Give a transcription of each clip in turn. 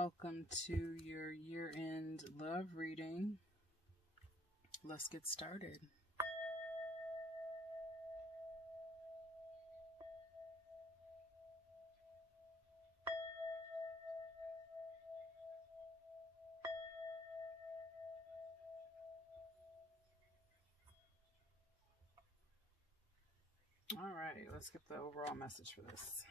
Welcome to your year-end love reading. Let's get started. All right, let's get the overall message for this.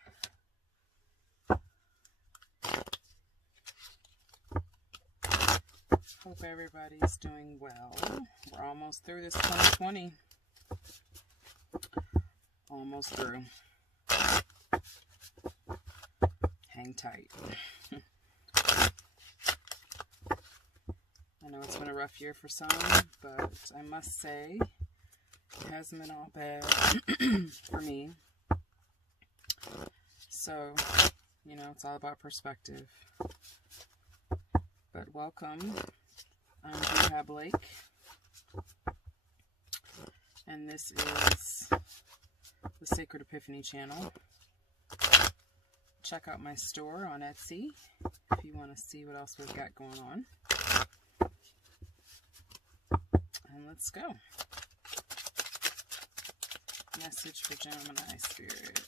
Hope everybody's doing well. We're almost through this 2020. Almost through. Hang tight. I know it's been a rough year for some, but I must say it hasn't been all bad for me. So, you know, it's all about perspective. But welcome. I'm Gemini Blake, and this is the Sacred Epiphany channel. Check out my store on Etsy if you want to see what else we've got going on. And let's go. Message for Gemini Spirit.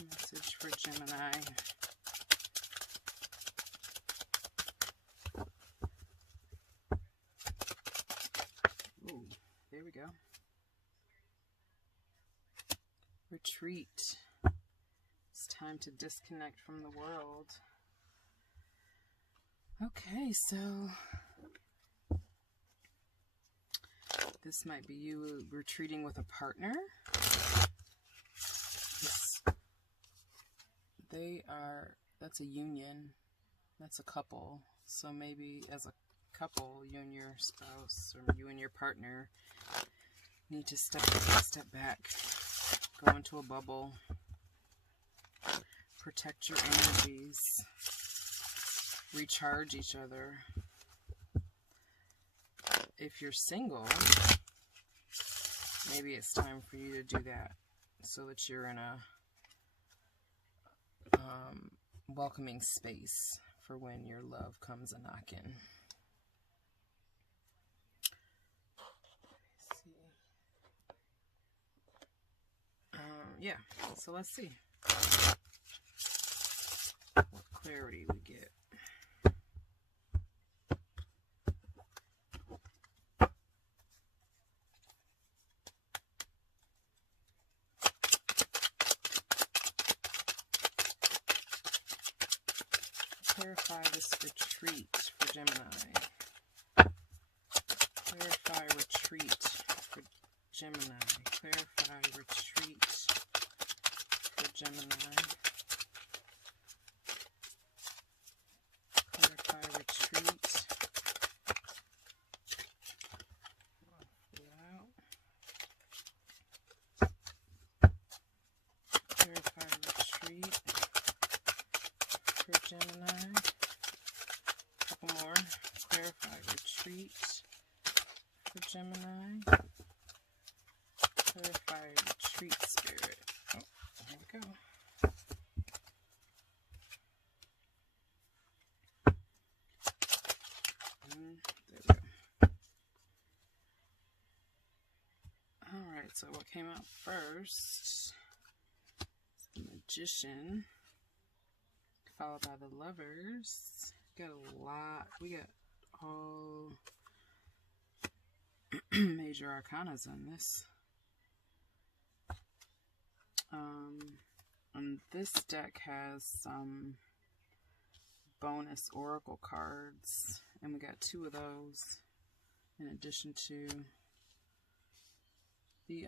Message for Gemini. Ooh, there we go. Retreat. It's time to disconnect from the world. Okay, so this might be you retreating with a partner. That's a union. That's a couple. So maybe as a couple, you and your spouse or you and your partner need to take a step back, go into a bubble, protect your energies, recharge each other. If you're single, maybe it's time for you to do that so that you're in a welcoming space for when your love comes a-knocking. Yeah, so let's see what clarity we get. Clarify this retreat for Gemini. Clarify retreat for Gemini. Clarify retreat for Gemini. Clarify retreat. Clarify retreat for Gemini. A couple more. Clarify retreat for Gemini. Clarify retreat, Spirit. Oh, there we go. There we go. Alright, so what came out first? The Magician, followed by the Lovers. Got a lot. We got all major arcanas on this. And this deck has some bonus oracle cards, and we got 2 of those in addition to the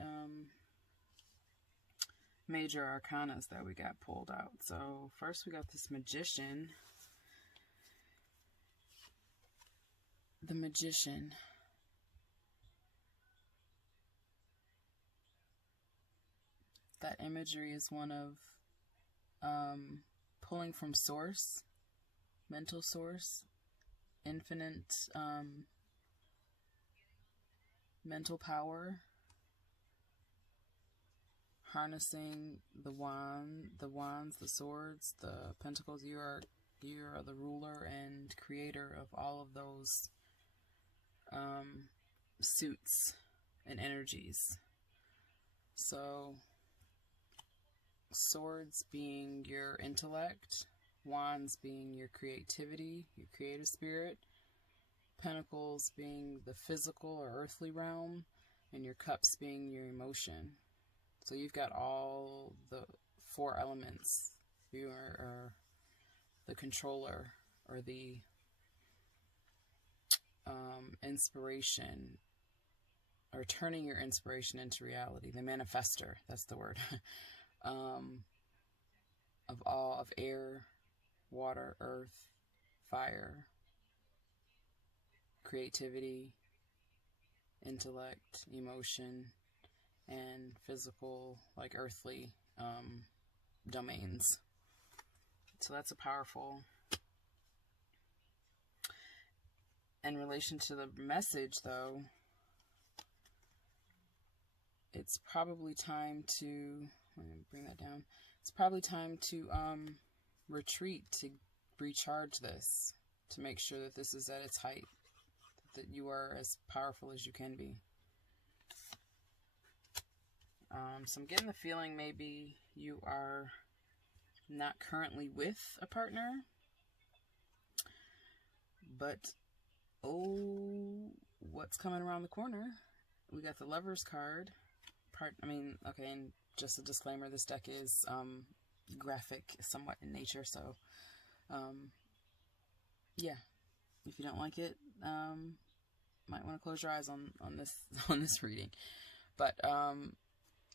major arcanas that we got pulled out. So first we got this Magician. The Magician. That imagery is one of pulling from source, mental source, infinite mental power, harnessing the wands, the swords, the pentacles. You are the ruler and creator of all of those suits and energies. So swords being your intellect, wands being your creativity, your creative spirit, pentacles being the physical or earthly realm, and your cups being your emotion. So you've got all the 4 elements. You are the controller, or the inspiration, or turning your inspiration into reality. The manifester, that's the word. Of air, water, earth, fire, creativity, intellect, emotion, and physical, like earthly domains. So that's a powerful. In relation to the message, though, it's probably time to, let me bring that down. It's probably time to retreat, to recharge this, to make sure that this is at its height, that you are as powerful as you can be. So I'm getting the feeling maybe you are not currently with a partner, but what's coming around the corner? We got the Lovers card. Okay, and just a disclaimer, this deck is graphic somewhat in nature, so yeah, if you don't like it, might want to close your eyes on this reading. But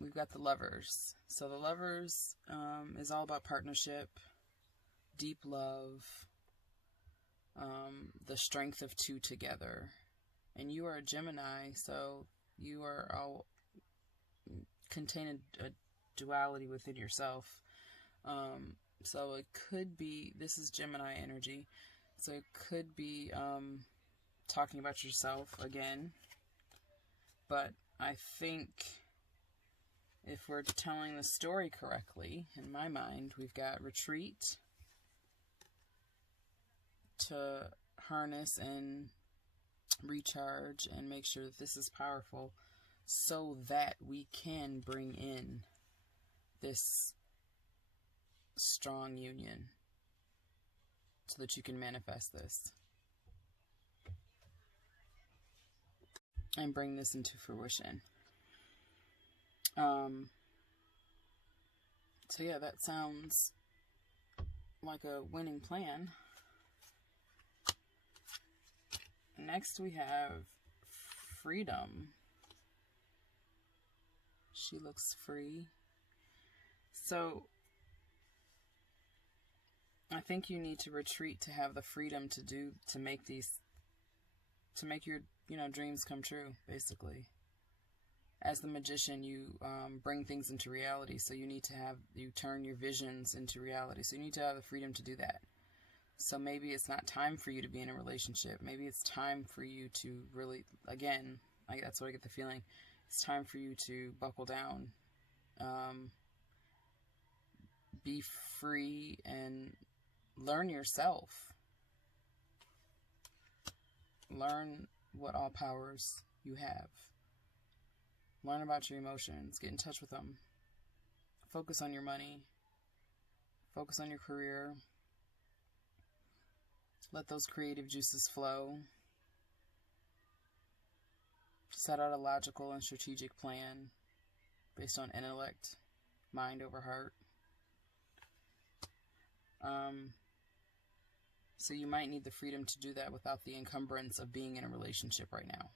we've got the Lovers. So the Lovers is all about partnership, deep love, the strength of 2 together. And you are a Gemini, so you are all contain a duality within yourself. So it could be, this is Gemini energy, so it could be talking about yourself again. But I think if we're telling the story correctly, in my mind, we've got retreat to harness and recharge and make sure that this is powerful, so that we can bring in this strong union, so that you can manifest this and bring this into fruition. So yeah, that sounds like a winning plan. Next we have Freedom. She looks free. So I think you need to retreat to have the freedom to make your, dreams come true, basically. As the magician, you bring things into reality, so you turn your visions into reality. So you need to have the freedom to do that. So maybe it's not time for you to be in a relationship. Maybe it's time for you to really, again, that's what I get the feeling. It's time for you to buckle down, be free, and learn yourself. Learn what all powers you have. Learn about your emotions. Get in touch with them. Focus on your money. Focus on your career. Let those creative juices flow. Set out a logical and strategic plan based on intellect, mind over heart. So you might need the freedom to do that without the encumbrance of being in a relationship right now.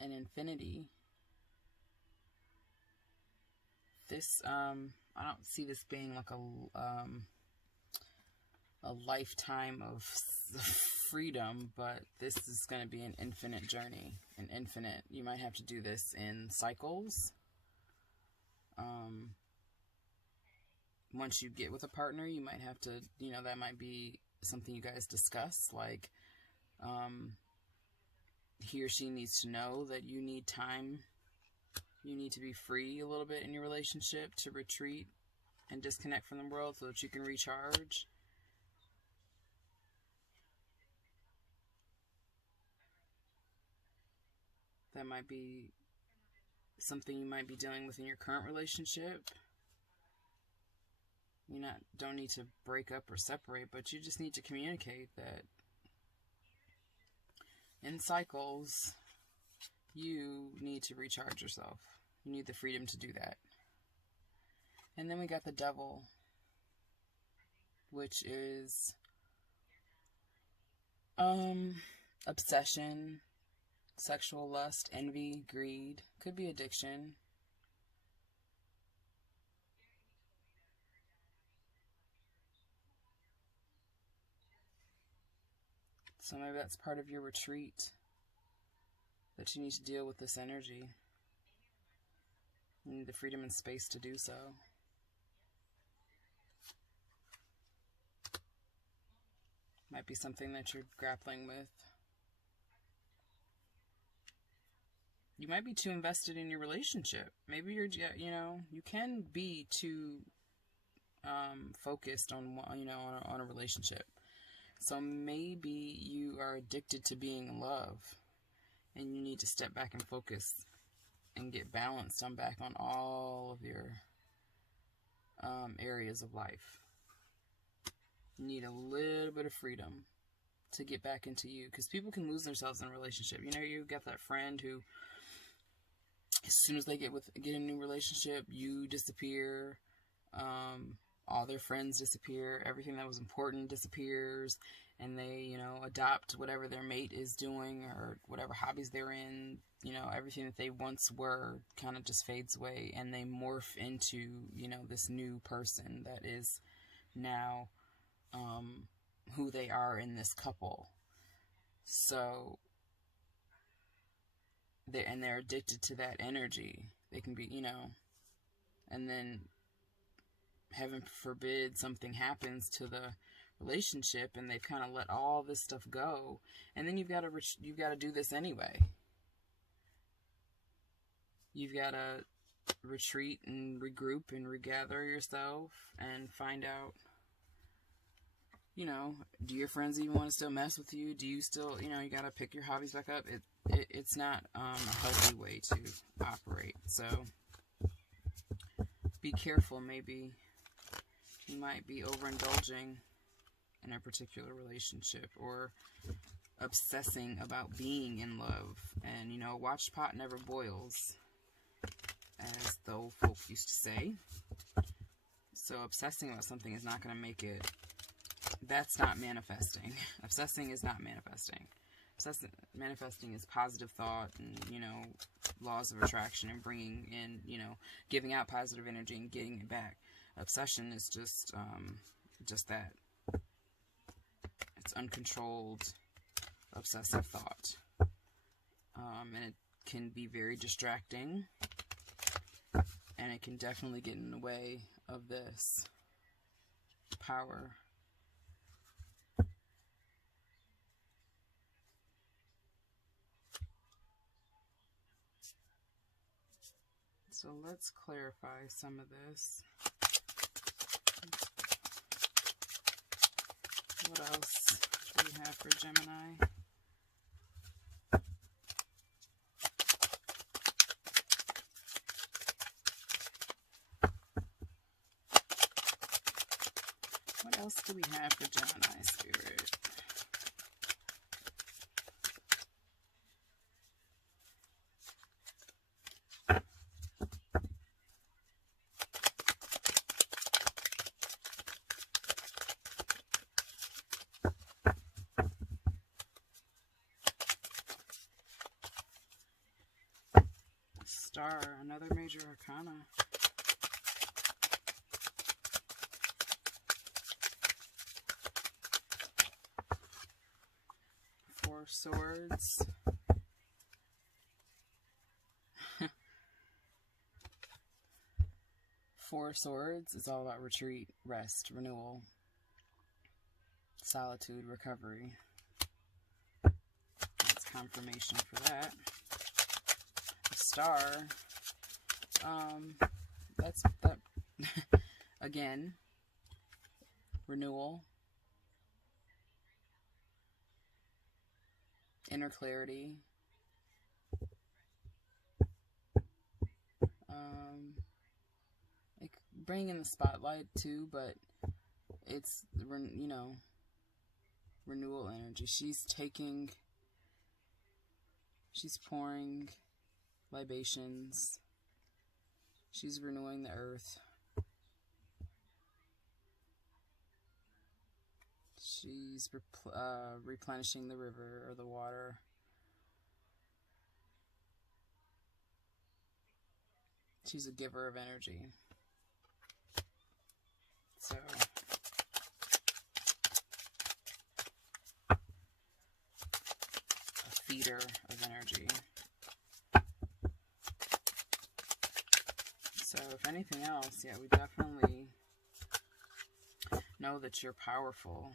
And Infinity, this, I don't see this being like a lifetime of freedom, but this is going to be an infinite journey. You might have to do this in cycles. Once you get with a partner, you might have to, that might be something you guys discuss, he or she needs to know that you need time You need to be free a little bit in your relationship to retreat and disconnect from the world so that you can recharge. That might be something you might be dealing with in your current relationship. You don't need to break up or separate, but you just need to communicate that in cycles, you need to recharge yourself. You need the freedom to do that. And then we got the devil, which is obsession, sexual lust, envy, greed. Could be addiction. So maybe that's part of your retreat, that you need to deal with this energy. You need the freedom and space to do so. Might be something that you're grappling with. You might be too invested in your relationship. Maybe you can be too focused on, on a relationship. So maybe you are addicted to being in love, and you need to step back and focus and get balanced back on all of your areas of life. You need a little bit of freedom to get back into you, because people can lose themselves in a relationship. You got that friend who, as soon as they get a new relationship, you disappear. All their friends disappear. Everything that was important disappears, and they, adopt whatever their mate is doing or whatever hobbies they're in. Everything that they once were kind of just fades away, and they morph into, this new person that is now who they are in this couple. So they're addicted to that energy. They can be, and then heaven forbid something happens to the relationship, and they've kind of let all this stuff go, and then you've got to do this anyway. You've got to retreat and regroup and regather yourself and find out, do your friends even want to still mess with you? Do you still, you got to pick your hobbies back up? It's not a healthy way to operate. So be careful. Maybe you might be overindulging in a particular relationship, or obsessing about being in love. And, watched pot never boils, as the old folk used to say. So obsessing about something is not going to make it. That's not manifesting. Obsessing is not manifesting. Manifesting is positive thought and, laws of attraction, and bringing in, giving out positive energy and getting it back. Obsession is just that. It's uncontrolled, obsessive thought. And it can be very distracting, and it can definitely get in the way of this power. So let's clarify some of this. What else do we have for Gemini? What else do we have for Gemini, Spirit? Star, another major arcana. Four Swords. Four Swords is all about retreat, rest, renewal, solitude, recovery. That's confirmation for that. The Star that's that. Again, renewal, inner clarity, like bringing in the spotlight too, but it's, you know, renewal energy. She's pouring libations. She's renewing the earth. She's replenishing the river or the water. She's a giver of energy. So, a feeder of energy. So, if anything else, yeah, we definitely know that you're powerful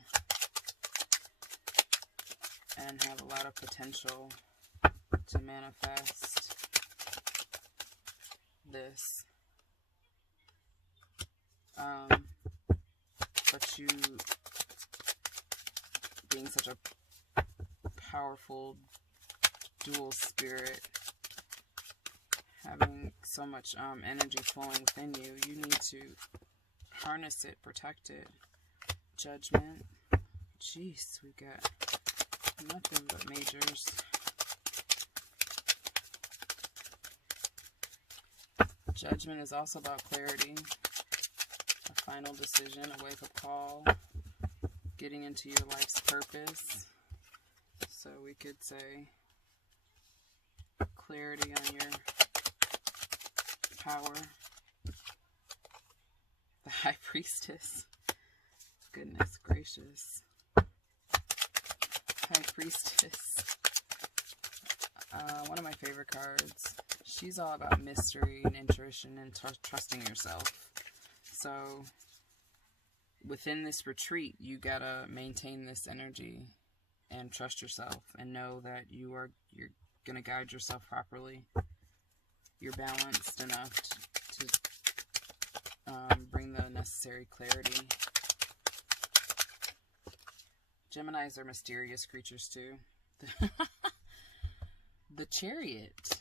and have a lot of potential to manifest this. But you, being such a powerful dual spirit, having so much energy flowing within you, you need to harness it, protect it. Judgment. Jeez, we got nothing but majors. Judgment is also about clarity, a final decision, a wake-up call, getting into your life's purpose. So we could say clarity on your power. The High Priestess. Goodness gracious. High Priestess. One of my favorite cards. She's all about mystery and intuition and trusting yourself. So within this retreat, you gotta maintain this energy and trust yourself and know that you're gonna guide yourself properly. You're balanced enough to bring the necessary clarity. Geminis are mysterious creatures too. The Chariot.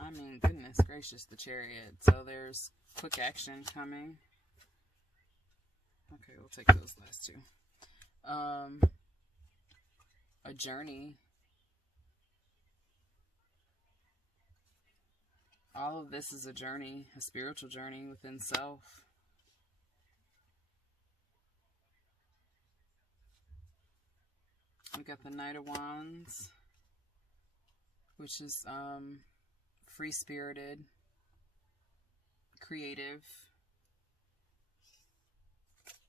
I mean, goodness gracious, the Chariot. So there's quick action coming. Okay, we'll take those last two. A journey. All of this is a journey, a spiritual journey within self. We got the Knight of Wands, which is free-spirited, creative,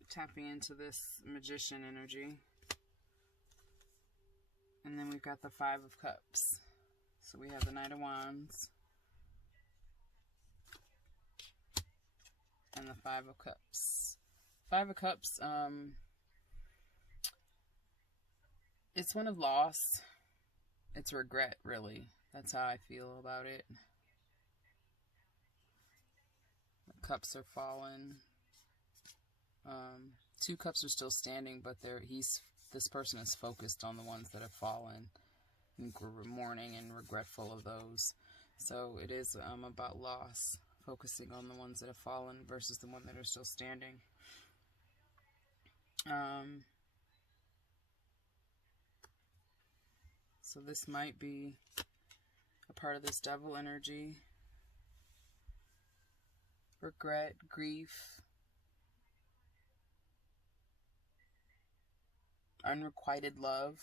tapping into this magician energy. And then we've got the Five of Cups. So we have the Knight of Wands and the Five of Cups. Five of Cups, it's one of loss. It's regret, really. That's how I feel about it. The cups are fallen. Two cups are still standing, but this person is focused on the ones that have fallen and mourning and regretful of those. So it is about loss, focusing on the ones that have fallen versus the ones that are still standing. So this might be a part of this devil energy. Regret, grief, unrequited love.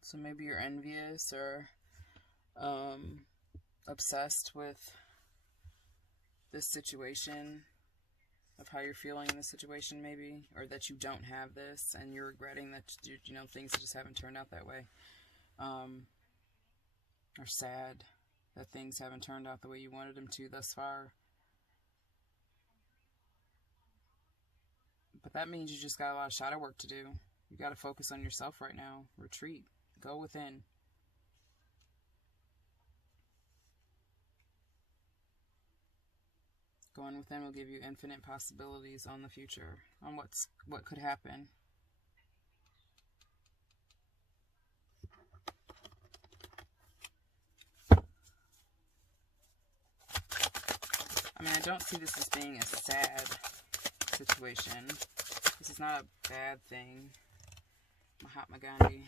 So maybe you're envious or obsessed with this situation, of how you're feeling in this situation, maybe, or that you don't have this and you're regretting that, you know, things just haven't turned out that way, or sad that things haven't turned out the way you wanted them to thus far. But that means you just got a lot of shadow work to do. You got to focus on yourself right now. Retreat. Go within. Going within will give you infinite possibilities on the future, on what could happen. I mean, I don't see this as being a sad situation. This is not a bad thing. Mahatma Gandhi.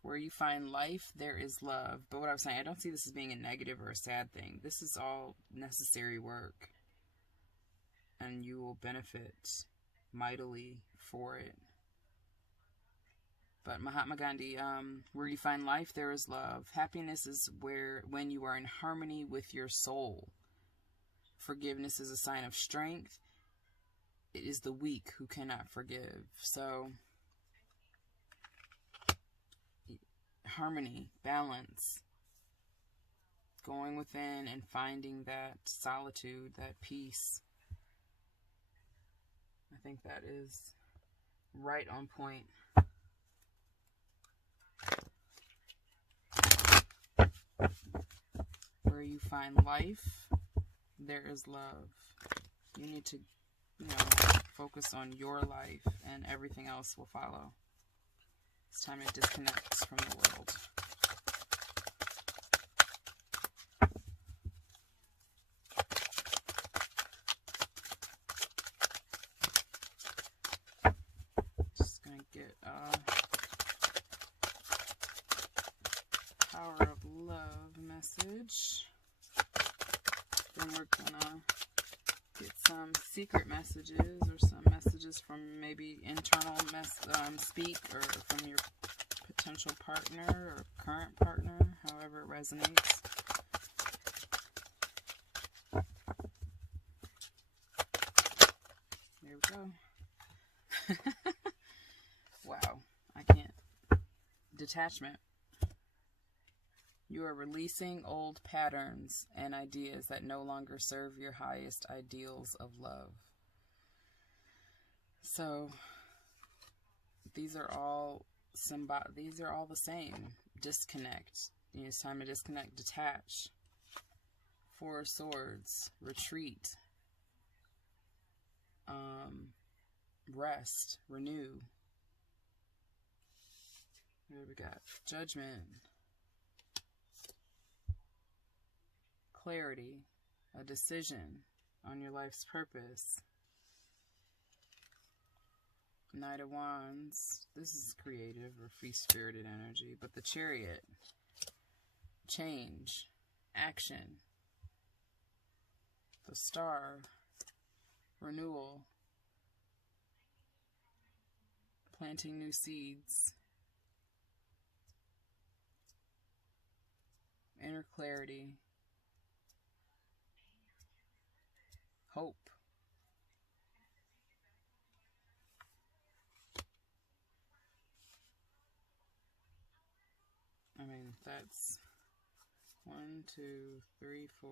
Where you find life, there is love. But what I was saying, I don't see this as being a negative or a sad thing. This is all necessary work. And you will benefit mightily for it. But Mahatma Gandhi, where you find life, there is love. Happiness is when you are in harmony with your soul. Forgiveness is a sign of strength. It is the weak who cannot forgive. So, harmony, balance, going within and finding that solitude, that peace. I think that is right on point. Where you find life, there is love. You need to, focus on your life and everything else will follow. It's time to disconnect from the world. Just going to get Power of Love message. Then we're going to get some secret messages or some messages from maybe internal speak or from your potential partner or current partner, however it resonates. There we go. Wow, I can't. Detachment. You are releasing old patterns and ideas that no longer serve your highest ideals of love. So these are all the same. Disconnect. It's time to disconnect, detach. Four of Swords, retreat, rest, renew. Here we got Judgment. Clarity, a decision on your life's purpose. Knight of Wands, this is creative or free-spirited energy, but the Chariot, change, action. The Star, renewal, planting new seeds, inner clarity, hope. I mean, that's 1, 2, 3, 4,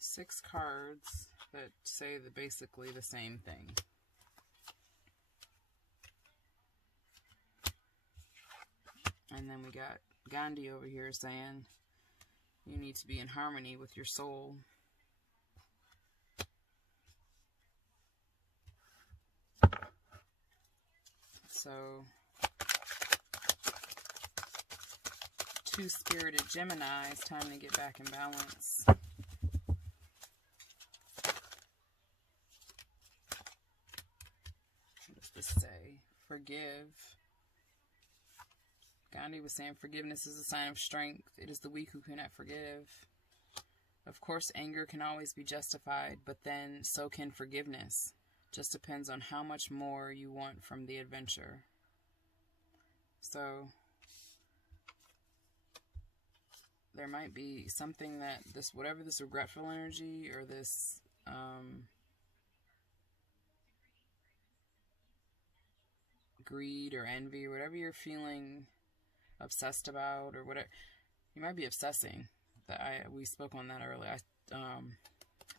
6 cards that say basically the same thing. And then we got Gandhi over here saying you need to be in harmony with your soul. So, two-spirited Gemini, it's time to get back in balance. What does this say? Forgive. Gandhi was saying forgiveness is a sign of strength. It is the weak who cannot forgive. Of course, anger can always be justified, but then so can forgiveness. Just depends on how much more you want from the adventure. So, there might be something that whatever this regretful energy or this greed or envy or whatever you're feeling obsessed about or whatever, you might be obsessing. We spoke on that earlier. I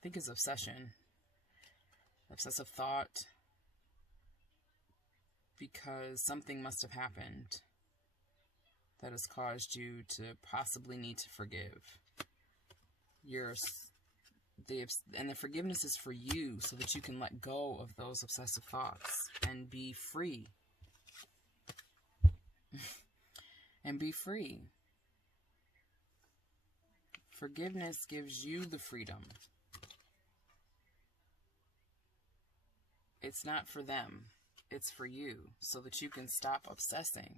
think is obsession. Obsessive thought. Because something must have happened that has caused you to possibly need to forgive. And the forgiveness is for you so that you can let go of those obsessive thoughts and be free. And be free. Forgiveness gives you the freedom. It's not for them. It's for you, so that you can stop obsessing.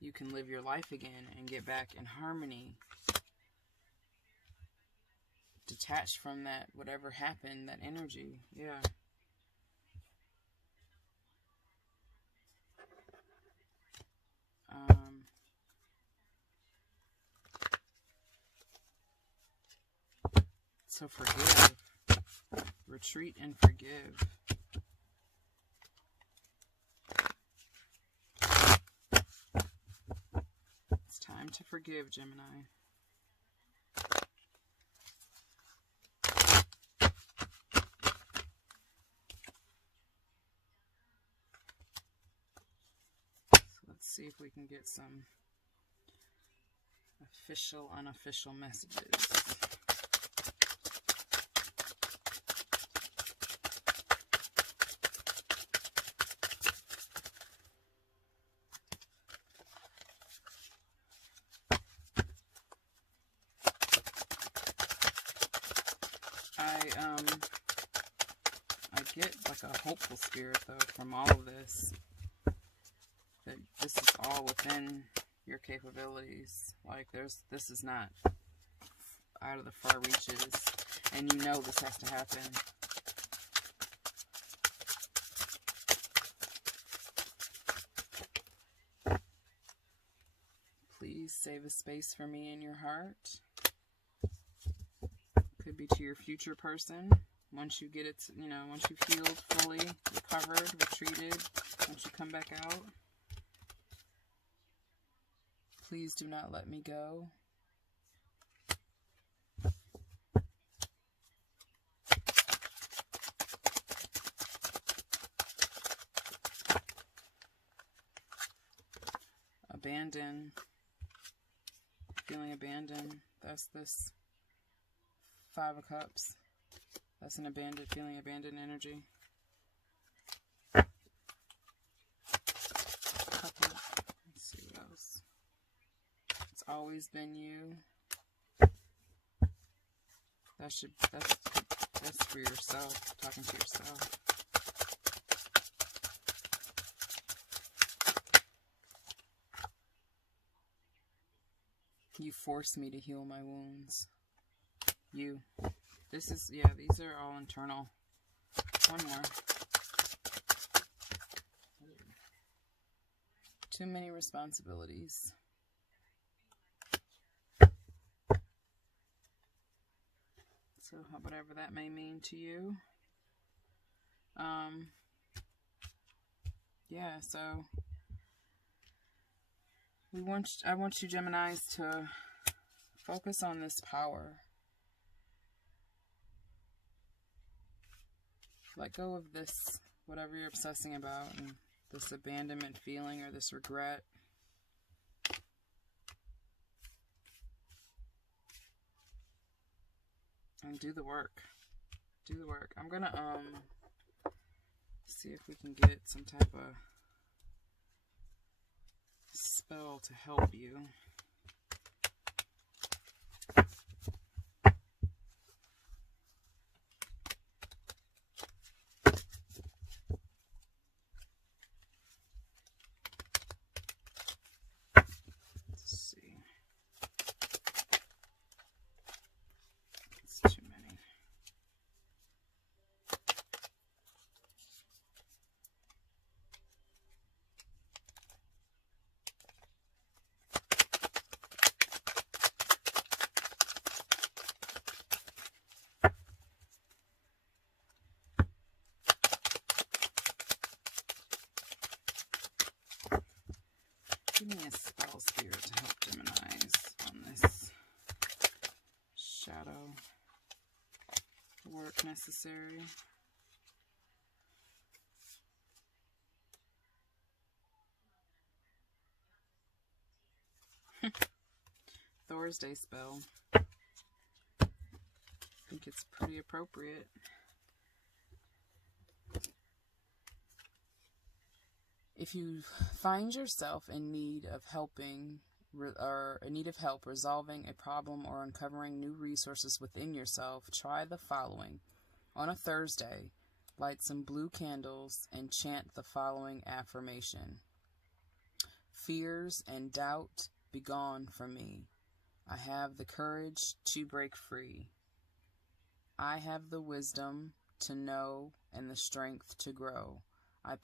You can live your life again and get back in harmony. Detached from that, whatever happened, that energy. Yeah. So forgive. Retreat and forgive. It's time to forgive, Gemini. So let's see if we can get some official, unofficial messages. I get like a hopeful spirit though from all of this. That this is all within your capabilities. Like this is not out of the far reaches, and you know this has to happen. Please save a space for me in your heart. Could be to your future person. Once you get it, once you've healed fully, recovered, retreated, once you come back out. Please do not let me go. Abandon. Feeling abandoned. That's this 5 of Cups. That's an feeling abandoned energy. Couple. Let's see what else. It's always been you. That's for yourself. Talking to yourself. You forced me to heal my wounds. You. This is, yeah, these are all internal. One more. Too many responsibilities. So, whatever that may mean to you. Yeah, so I want you Geminis to focus on this power. Let go of this, whatever you're obsessing about, and this abandonment feeling or this regret. And do the work. Do the work. I'm gonna see if we can get some type of spell to help you. work necessary. Thursday spell. I think it's pretty appropriate. If you find yourself in need of help resolving a problem or uncovering new resources within yourself, try the following. On a Thursday, light some blue candles and chant the following affirmation. Fears and doubt be gone from me. I have the courage to break free. I have the wisdom to know and the strength to grow. I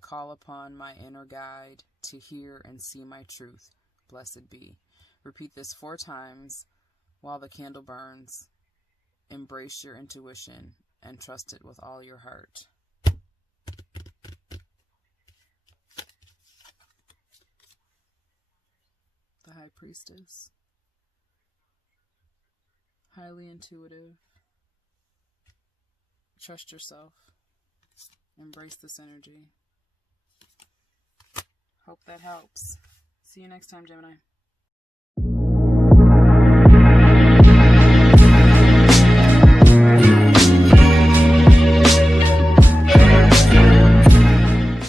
call upon my inner guide to hear and see my truth. Blessed be. Repeat this 4 times while the candle burns. Embrace your intuition and trust it with all your heart. The High Priestess. Highly intuitive. Trust yourself. Embrace this energy. Hope that helps. See you next time, Gemini.